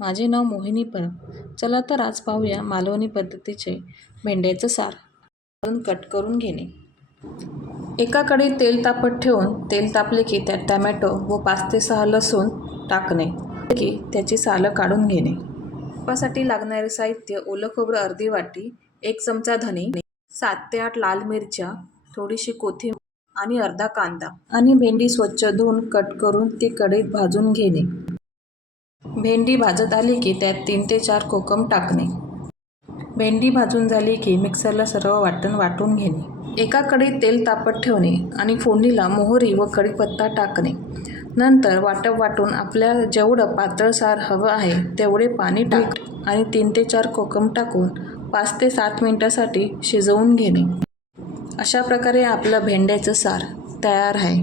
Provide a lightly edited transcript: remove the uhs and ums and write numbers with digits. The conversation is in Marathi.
माझे नाव मोहिनी परब. चला तर आज पाहूया मालवणी पद्धतीचे भेंड्याचं सार. कट करून घेणे. एका कढईत तेल तापत ठेवून तेल तापले की त्यात टमॅटो व 5 ते 6 लसूण टाकणे की त्याची सालं काढून घेणे. साठी लागणारे साहित्य: ओलं खोबरं अर्धी वाटी, 1 चमचा धणे, 7 ते 8 लाल मिरच्या, थोडीशी कोथिंबीर आणि अर्धा कांदा. आणि भेंडी स्वच्छ धुवून कट करून ती कढईत भाजून घेणे. भेंडी भाजत आली की त्यात 3 ते 4 कोकम टाकणे. भेंडी भाजून झाली की मिक्सरला सर्व वाटण वाटून घेणे. एका कढईत तेल तापत ठेवणे आणि फोडणीला मोहरी व कढीपत्ता टाकणे. नंतर वाटप वाटून आपल्याला जेवढं पातळ सार हवं आहे तेवढे पाणी टाक आणि 3 ते 4 कोकम टाकून 5 ते 7 मिनिटांसाठी शिजवून घेणे. अशा प्रकारे आपलं भेंड्याचं सार तयार आहे.